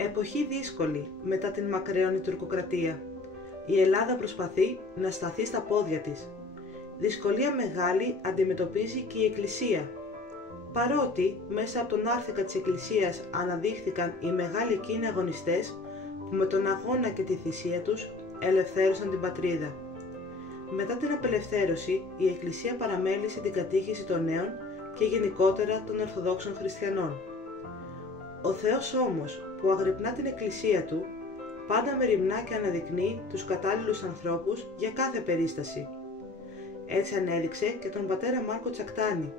Εποχή δύσκολη μετά την μακραίωνη τουρκοκρατία. Η Ελλάδα προσπαθεί να σταθεί στα πόδια της. Δυσκολία μεγάλη αντιμετωπίζει και η Εκκλησία. Παρότι μέσα από τον άρθηκα της Εκκλησίας αναδείχθηκαν οι μεγάλοι εκείνοι αγωνιστές που με τον αγώνα και τη θυσία τους ελευθέρωσαν την πατρίδα. Μετά την απελευθέρωση, η Εκκλησία παραμέλησε την κατήχηση των νέων και γενικότερα των Ορθοδόξων Χριστιανών. Ο Θεός όμως, που αγρυπνά την Εκκλησία Του, πάντα μεριμνά και αναδεικνύει τους κατάλληλους ανθρώπους για κάθε περίσταση. Έτσι ανέδειξε και τον πατέρα Μάρκο Τσακτάνη,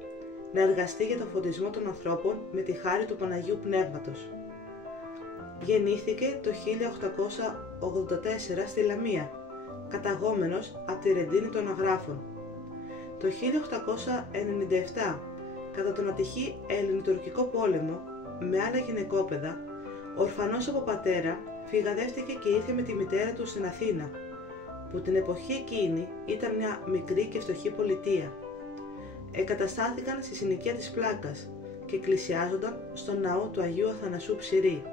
να εργαστεί για τον φωτισμό των ανθρώπων με τη χάρη του Παναγίου Πνεύματος. Γεννήθηκε το 1884 στη Λαμία, καταγόμενος από τη Ρεντίνη των Αγράφων. Το 1897, κατά τον ατυχή Ελληνοτουρκικό πόλεμο, με άλλα γυναικόπαιδα, ορφανός από πατέρα, φυγαδεύτηκε και ήρθε με τη μητέρα του στην Αθήνα, που την εποχή εκείνη ήταν μια μικρή και φτωχή πολιτεία. Εγκαταστάθηκαν στη συνοικία της Πλάκας και εκκλησιάζονταν στον ναό του Αγίου Αθανασίου Ψηρή.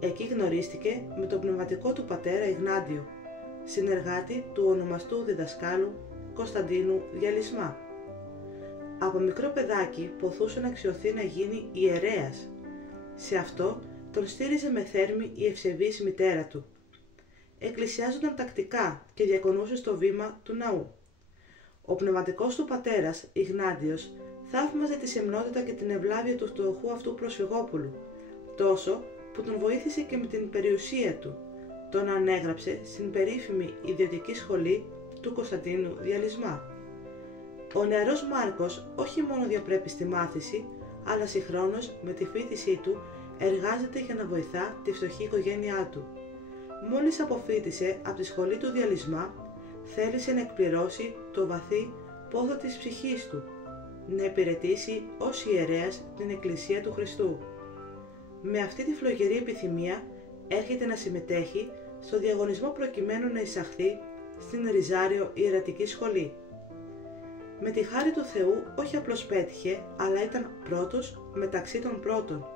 Εκεί γνωρίστηκε με τον πνευματικό του πατέρα Ιγνάντιο, συνεργάτη του ονομαστού διδασκάλου Κωνσταντίνου Διαλυσμά. Από μικρό παιδάκι ποθούσε να αξιωθεί να γίνει ιερέας. Σε αυτό τον στήριζε με θέρμη η ευσεβής μητέρα του. Εκκλησιάζονταν τακτικά και διακονούσε στο βήμα του ναού. Ο πνευματικός του πατέρας, Ιγνάντιος, θαύμαζε τη σεμνότητα και την ευλάβεια του φτωχού αυτού προσφυγόπουλου, τόσο που τον βοήθησε και με την περιουσία του. Τον ανέγραψε στην περίφημη ιδιωτική σχολή του Κωνσταντίνου Διαλυσμά. Ο νεαρός Μάρκος όχι μόνο διαπρέπει στη μάθηση, αλλά συγχρόνως με τη φοιτησή του εργάζεται για να βοηθά τη φτωχή οικογένειά του. Μόλις αποφοίτησε από τη σχολή του Διαλυσμά, θέλησε να εκπληρώσει το βαθύ πόθο της ψυχής του, να υπηρετήσει ως ιερέας την Εκκλησία του Χριστού. Με αυτή τη φλογερή επιθυμία έρχεται να συμμετέχει στο διαγωνισμό προκειμένου να εισαχθεί στην Ριζάριο Ιερατική Σχολή. Με τη χάρη του Θεού όχι απλώς πέτυχε, αλλά ήταν πρώτος μεταξύ των πρώτων.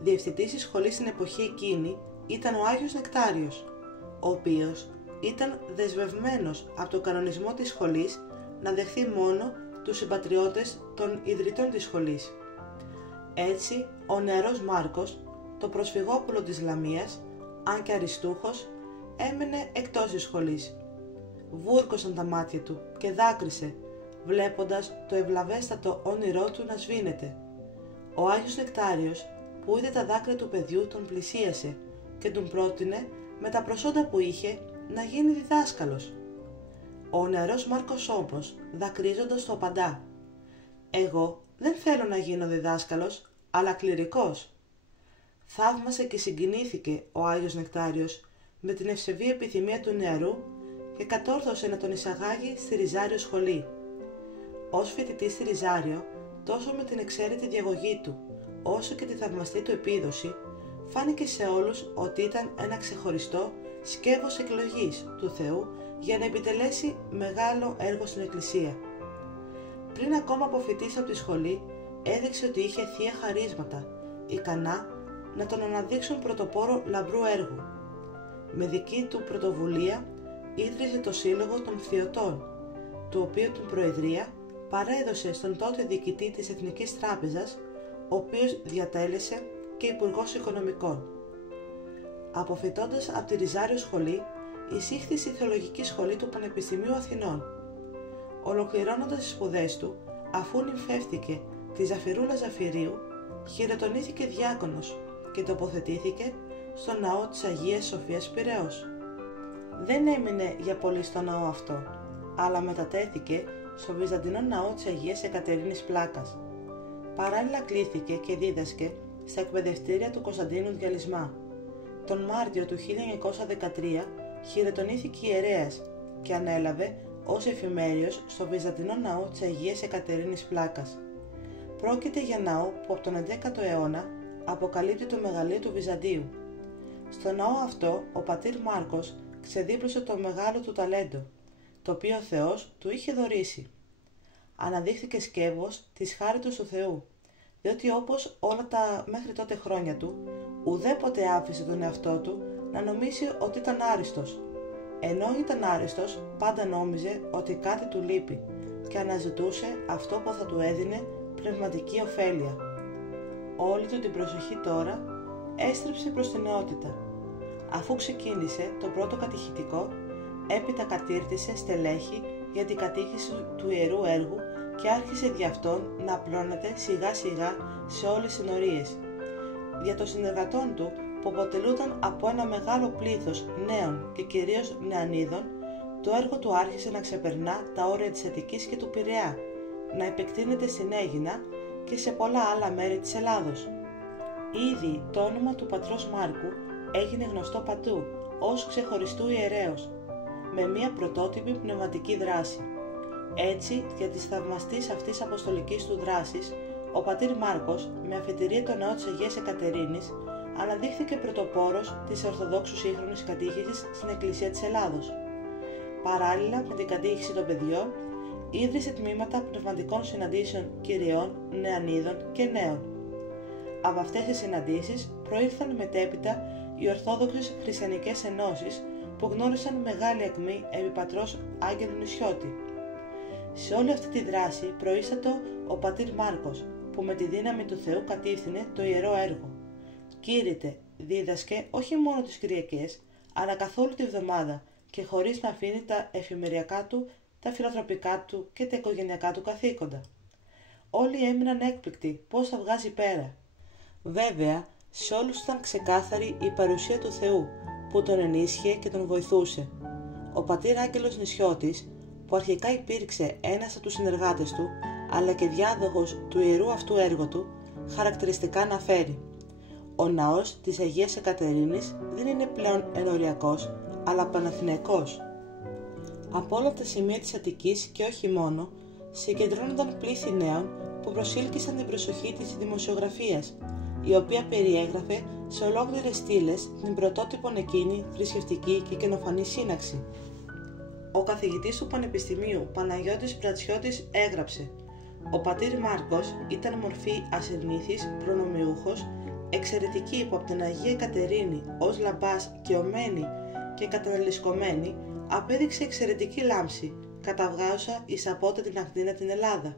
Διευθυντής της σχολής στην εποχή εκείνη ήταν ο Άγιος Νεκτάριος, ο οποίος ήταν δεσμευμένος από τον κανονισμό της σχολής να δεχθεί μόνο τους συμπατριώτες των ιδρυτών της σχολής. Έτσι, ο νεαρός Μάρκος, το προσφυγόπουλο της Λαμίας, αν και αριστούχος, έμενε εκτός της σχολής. Βούρκωσαν τα μάτια του και δάκρυσε, βλέποντας το ευλαβέστατο όνειρό του να σβήνεται. Ο Άγιος Νεκτάριος, που είδε τα δάκρυα του παιδιού, τον πλησίασε και τον πρότεινε με τα προσόντα που είχε να γίνει διδάσκαλος. Ο νεαρός Μάρκος όμως, δακρύζοντας, το απαντά: «Εγώ δεν θέλω να γίνω διδάσκαλος, αλλά κληρικός». Θαύμασε και συγκινήθηκε ο Άγιος Νεκτάριος με την ευσεβή επιθυμία του νεαρού και κατόρθωσε να τον εισαγάγει στη Ριζάριο σχολή. Ως φοιτητής στη Ριζάριο, τόσο με την εξαίρετη διαγωγή του, όσο και τη θαυμαστή του επίδοση, φάνηκε σε όλους ότι ήταν ένα ξεχωριστό σκεύος εκλογής του Θεού για να επιτελέσει μεγάλο έργο στην Εκκλησία. Πριν ακόμα αποφοιτήσει από τη σχολή, έδειξε ότι είχε θεία χαρίσματα, ικανά να τον αναδείξουν πρωτοπόρο λαμπρού έργου. Με δική του πρωτοβουλία ίδρυσε το Σύλλογο των Φθιωτών, το οποίο την προεδρία παρέδωσε στον τότε διοικητή της Εθνικής Τράπεζας, ο οποίος διατέλεσε και Υπουργός Οικονομικών. Αποφοιτώντας από τη Ριζάριο σχολή, εισήχθη στη Θεολογική Σχολή του Πανεπιστημίου Αθηνών. Ολοκληρώνοντας τις σπουδές του, αφού νυμφεύτηκε τη Ζαφυρούλα Ζαφυρίου, χειροτονήθηκε διάκονος και τοποθετήθηκε στο ναό της Αγίας Σοφίας Πειραιώς. Δεν έμεινε για πολύ στο ναό αυτό, αλλά μετατέθηκε στο Βυζαντινό ναό της Αγίας Εκατερίνης Πλάκας. Παράλληλα κλήθηκε και δίδασκε στα εκπαιδευτήρια του Κωνσταντίνου Διαλυσμά. Τον Μάρτιο του 1913 χειροτονήθηκε ιερέας και ανέλαβε ως εφημέριος στο Βυζαντινό ναό της Αγίας Εκατερίνης Πλάκας. Πρόκειται για ναό που από τον 11ο αιώνα αποκαλύπτει το μεγαλείο του Βυζαντίου. Στο ναό αυτό ο πατήρ Μάρκος ξεδίπλωσε το μεγάλο του ταλέντο, το οποίο ο Θεός του είχε δωρήσει. Αναδείχθηκε σκεύος της χάριτος του Θεού, διότι όπως όλα τα μέχρι τότε χρόνια του, Ουδέποτε άφησε τον εαυτό του να νομίσει ότι ήταν άριστος. Ενώ ήταν άριστος, πάντα νόμιζε ότι κάτι του λείπει και αναζητούσε αυτό που θα του έδινε πνευματική ωφέλεια. Όλη του την προσοχή τώρα έστρεψε προς την νεότητα. Αφού ξεκίνησε το πρώτο κατηχητικό, έπειτα κατήρτισε στελέχη για την κατήχηση του ιερού έργου και άρχισε δι' αυτόν να απλώνεται σιγά σιγά σε όλες τις ενορίες. Για των συνεργατών του, που αποτελούνταν από ένα μεγάλο πλήθος νέων και κυρίως νεανίδων, το έργο του άρχισε να ξεπερνά τα όρια της Αττικής και του Πειραιά, να επεκτείνεται στην Αίγινα και σε πολλά άλλα μέρη της Ελλάδος. Ήδη το όνομα του πατρός Μάρκου έγινε γνωστό παντού ως ξεχωριστού ιερέως, με μια πρωτότυπη πνευματική δράση. Έτσι, για τις θαυμαστείς αυτής αποστολικής του δράσης, ο πατήρ Μάρκος, με αφετηρία το ναό της Αγίας Εκατερίνης, αναδείχθηκε πρωτοπόρος της Ορθοδόξου σύγχρονης κατήχησης στην Εκκλησία της Ελλάδος. Παράλληλα με την κατήχηση των παιδιών, ίδρυσε τμήματα πνευματικών συναντήσεων κυριών, νεανίδων και νέων. Από αυτές τις συναντήσεις προήλθαν μετέπειτα οι Ορθόδοξες Χριστιανικές Ενώσεις που γνώρισαν μεγάλη ακμή επί πατρός Άγγελου Νησιώτη. Σε όλη αυτή τη δράση προείστατο ο πατήρ Μάρκος, που με τη δύναμη του Θεού κατήφθηνε το ιερό έργο. Κήρυτε, δίδασκε όχι μόνο τις Κυριακές, αλλά καθ' όλη τη βδομάδα και χωρίς να αφήνει τα εφημεριακά του, τα φιλανθρωπικά του και τα οικογενειακά του καθήκοντα. Όλοι έμειναν έκπληκτοι πώς θα βγάζει πέρα. Βέβαια, σε όλους ήταν ξεκάθαρη η παρουσία του Θεού, που τον ενίσχυε και τον βοηθούσε. Ο πατήρ Άγγελος Νησιώτης, που αρχικά υπήρξε ένας από τους συνεργάτες του, αλλά και διάδοχος του ιερού αυτού έργου του, χαρακτηριστικά αναφέρει: «Ο ναός της Αγίας Εκατερίνης δεν είναι πλέον ενοριακός, αλλά παναθηναϊκός». Από όλα τα σημεία της Αττικής και όχι μόνο, συγκεντρώνονταν πλήθη νέων που προσήλκησαν την προσοχή της δημοσιογραφίας, η οποία περιέγραφε σε ολόκληρες στήλες την πρωτότυπον εκείνη θρησκευτική και καινοφανή σύναξη. Ο καθηγητής του Πανεπιστημίου Παναγιώτης Μπρατσιώτης έγραψε: «Ο πατήρ Μάρκος ήταν μορφή ασυνήθις, προνομιούχος, εξαιρετική που από την Αγία Κατερίνη ως λαμπάς καιωμένη και καταναλυσκωμένη απέδειξε εξαιρετική λάμψη, καταβγάζουσα εις απότε την Ακτίνα την Ελλάδα.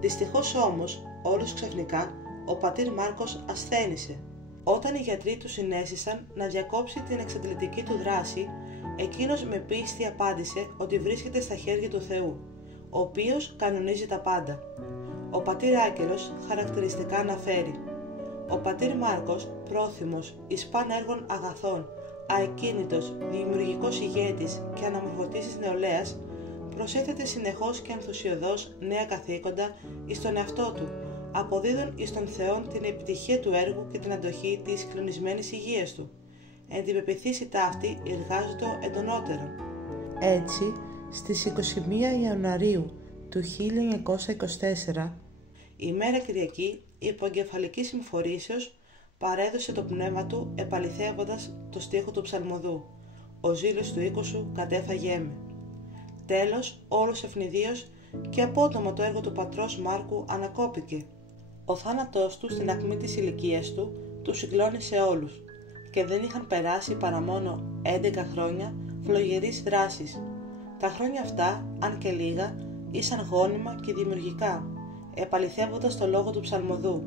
Δυστυχώς όμως, όλος ξαφνικά, ο πατήρ Μάρκος ασθένησε. Όταν οι γιατροί του συνέστησαν να διακόψει την εξαντλητική του δράση, εκείνος με πίστη απάντησε ότι βρίσκεται στα χέρια του Θεού, ο οποίος κανονίζει τα πάντα. Ο πατήρ Άγγελος χαρακτηριστικά αναφέρει: «Ο πατήρ Μάρκος, πρόθυμος εις παν έργων αγαθών, αεκίνητος, δημιουργικός ηγέτης και αναμορφωτής της νεολαίας, προσέθεται συνεχώς και ενθουσιωδώς νέα καθήκοντα εις τον εαυτό του, αποδίδων εις τον Θεόν την επιτυχία του έργου και την αντοχή της κλονισμένης υγείας του. Εν την πεποίθηση ταύτη εργάζεται εντονότερον». Έτσι, στις 21 Ιανουαρίου του 1924, ημέρα Κυριακή, υπό εγκεφαλική συμφορήσεως, παρέδωσε το πνεύμα του επαληθεύοντας το στίχο του ψαλμοδού «Ο ζήλος του οίκου σου κατέφαγέ με». Τέλος, όλος ευνηδίως και απότομα το έργο του πατρός Μάρκου ανακόπηκε. Ο θάνατός του στην ακμή της ηλικίας του τους συγκλώνησε όλους και δεν είχαν περάσει παρά μόνο 11 χρόνια φλογερής δράσης. Τα χρόνια αυτά, αν και λίγα, ήσαν γόνιμα και δημιουργικά, επαληθεύοντας το λόγο του ψαλμοδού.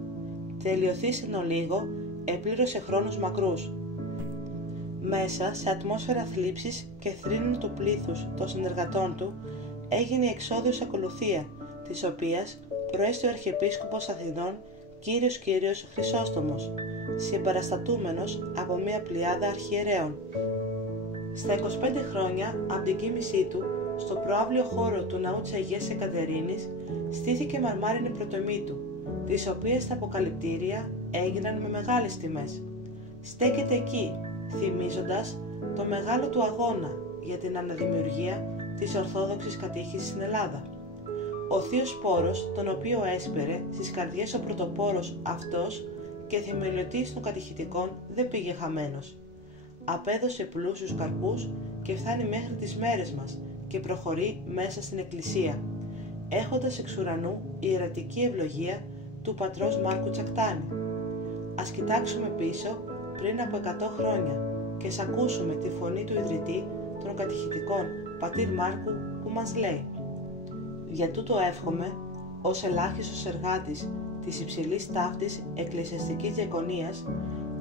Τελειωθείς εν ολίγο, επλήρωσε χρόνους μακρούς. Μέσα σε ατμόσφαιρα θλίψης και θρήνου του πλήθους των συνεργατών του, έγινε η εξόδιος ακολουθία, της οποίας προέστη ο Αρχιεπίσκοπος Αθηνών Κύριος Χρυσόστομος, συμπαραστατούμενος από μια πλειάδα αρχιερέων. Στα 25 χρόνια από την κοίμησή του, στο προαύλιο χώρο του ναού της Αγίας Εκατερίνης, στήθηκε μαρμάρινη πρωτομή του, τις οποίες τα αποκαλυπτήρια έγιναν με μεγάλες τιμές. Στέκεται εκεί, θυμίζοντας το μεγάλο του αγώνα για την αναδημιουργία της Ορθόδοξης κατήχησης στην Ελλάδα. Ο θείος σπόρος, τον οποίο έσπερε στις καρδιές ο πρωτοπόρος αυτός και θεμελιωτής των κατηχητικών, δεν πήγε χαμένος. Απέδωσε πλούσιους καρπούς και φτάνει μέχρι τις μέρες μας και προχωρεί μέσα στην Εκκλησία, έχοντας εξ ουρανού η ιερατική ευλογία του πατρός Μάρκου Τσακτάνη. ας κοιτάξουμε πίσω πριν από 100 χρόνια και ας ακούσουμε τη φωνή του ιδρυτή των κατηχητικών πατήρ Μάρκου που μας λέει: «Για τούτο εύχομαι, ως ελάχιστος εργάτης της υψηλής ταύτης εκκλησιαστικής διακονίας,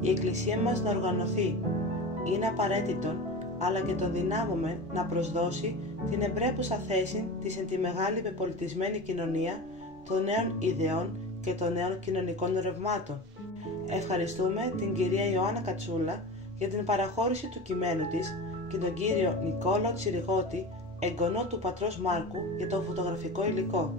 η Εκκλησία μας να οργανωθεί. Είναι απαραίτητο, αλλά και τον δυνάμουμε να προσδώσει την εμπρέπουσα θέση της εν τη μεγάλη πεπολιτισμένη κοινωνία των νέων ιδεών και των νέων κοινωνικών ρευμάτων». Ευχαριστούμε την κυρία Ιωάννα Κατσούλα για την παραχώρηση του κειμένου της και τον κύριο Νικόλαο Τσιριγώτη, εγγονό του πατρός Μάρκου, για το φωτογραφικό υλικό.